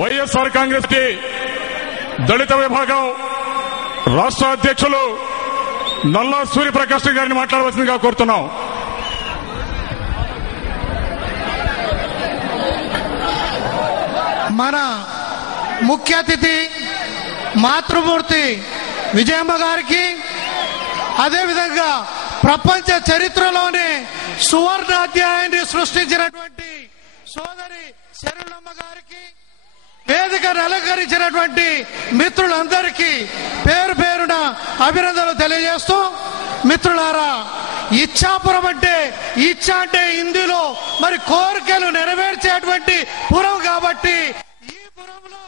వైఎస్ఆర్ కాంగ్రెస్ కి దళిత విభాగం రాష్ట్ర అధ్యక్షులు నల్లా సూర్యప్రకాష్ గారిని మాట్లాడవలసిందిగా కోరుతున్నాం. మన ముఖ్య అతిథి మాతృమూర్తి విజయమ్మ గారికి, అదేవిధంగా ప్రపంచ చరిత్రలోనే సువర్ణ అధ్యాయాన్ని సృష్టించినటువంటి సోదరి శరణమ్మ గారికి, వేదికను అలంకరించినటువంటి మిత్రులందరికీ పేరు పేరున అభినందనలు తెలియజేస్తూ, మిత్రులారా, ఇచ్చాపురం అంటే ఇచ్చ అంటే హిందీలో మరి కోరికలు నెరవేర్చేటువంటి పురం కాబట్టి ఈ పురంలో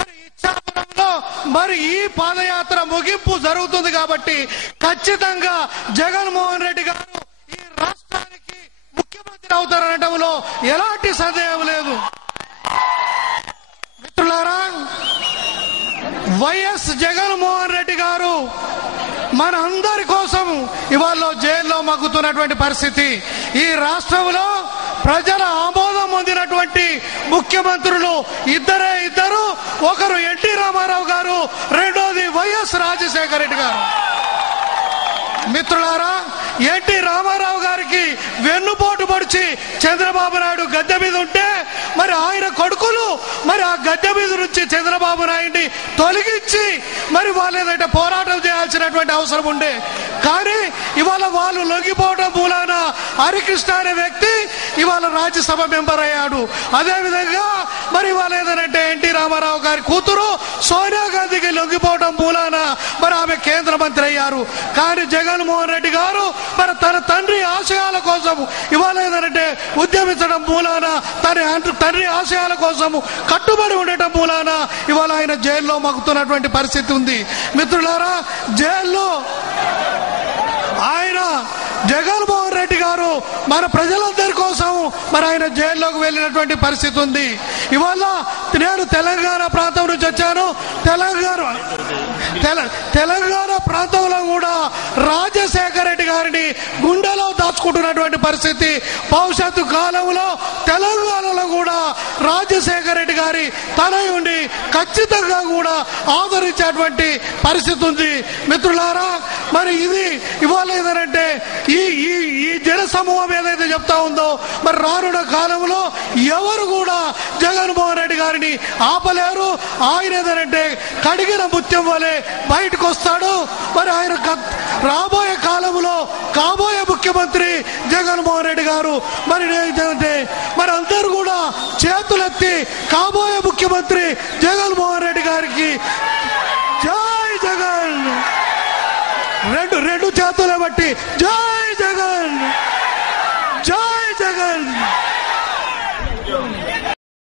మరి ఇచ్చాపురంలో మరి ఈ పాదయాత్ర ముగింపు జరుగుతుంది కాబట్టి ఖచ్చితంగా జగన్మోహన్ రెడ్డి గారు ఈ రాష్ట్రానికి ముఖ్యమంత్రి అవుతారనటంలో ఎలాంటి సందేహం లేదు. మిత్రులారా, వైఎస్ జగన్మోహన్ రెడ్డి గారు మన అందరి కోసం ఇవాళ జైల్లో మగ్గుతున్నటువంటి పరిస్థితి. ఈ రాష్ట్రంలో ప్రజల ఆమోదం పొందినటువంటి ముఖ్యమంత్రులు ఇద్దరు. ఒకరు ఎన్టీ రామారావు గారు, రెండోది వైఎస్ రాజశేఖర రెడ్డి గారు. మిత్రులారా, ఎన్టీ రామారావు గారికి వెన్నుపోటు పొడిచి చంద్రబాబు నాయుడు గద్దె మీద ఉంటే మరి ఆయన కొడుకులు మరి ఆ గద్దె మీద నుంచి చంద్రబాబు నాయుడిని తొలగించి మరి వాళ్ళు ఏదంటే పోరాటం చేయాల్సినటువంటి అవసరం ఉండే. కానీ ఇవాళ వాళ్ళు లొంగిపోవడం మూలాన హరికృష్ణ అనే వ్యక్తి ఇవాళ రాజ్యసభ మెంబర్ అయ్యాడు. అదేవిధంగా మరి ఇవాళ ఏదంటే ఎన్టీ రామారావు గారి కూతురు సోనియా గాంధీకి లొంగిపోవడం మూలాన మరి ఆమె కేంద్ర మంత్రి అయ్యారు. కానీ జగన్మోహన్ రెడ్డి గారు మరి తన తండ్రి ఆశయాల కోసం ఇవాళ ఏదంటే ఉద్యమించడం మూలాన, తండ్రి ఆశయాల కోసం కట్టుబడి ఉండటం మూలాన ఇవాళ ఆయన జైల్లో మగ్గుతున్నటువంటి పరిస్థితి ఉంది. మిత్రులారా, జైల్లో ఆయన జగన్మోహన్ రెడ్డి గారు మన ప్రజలందరి కోసం మరి ఆయన జైల్లోకి వెళ్ళినటువంటి పరిస్థితి ఉంది. ఇవాళ నేను తెలంగాణ ప్రాంతం నుంచి వచ్చాను. తెలంగాణ ప్రాంతంలో కూడా రాజశేఖర రెడ్డి గారిని గుండెలో దాచుకుంటున్నటువంటి పరిస్థితి. భవిష్యత్తు కాలంలో తెలంగాణలో కూడా రాజశేఖర రెడ్డి గారి తనయుండి ఖచ్చితంగా కూడా ఆదరించేటువంటి పరిస్థితి ఉంది. మిత్రులారా, మరి ఇది ఇవాళ ఏదంటే ఈ జన సమూహం ఏదైతే చెప్తా ఉందో మరి రానున్న కాలంలో ఎవరు కూడా జగన్మోహన్ రెడ్డి గారిని ఆపలేరు. ఆయన ఏదంటే కడిగిన ముత్యం వలె బయటకు వస్తాడు. మరి ఆయన రాబోయే కాలంలో కాబోయే ముఖ్యమంత్రి జగన్మోహన్ రెడ్డి గారు. మరి ఏంటంటే మరి అందరూ కూడా చేతులెత్తి కాబోయే ముఖ్యమంత్రి జగన్మోహన్ రెడ్డి గారికి జై జగన్, రెండు చేతులు బట్టి జై జగన్, జై జగన్.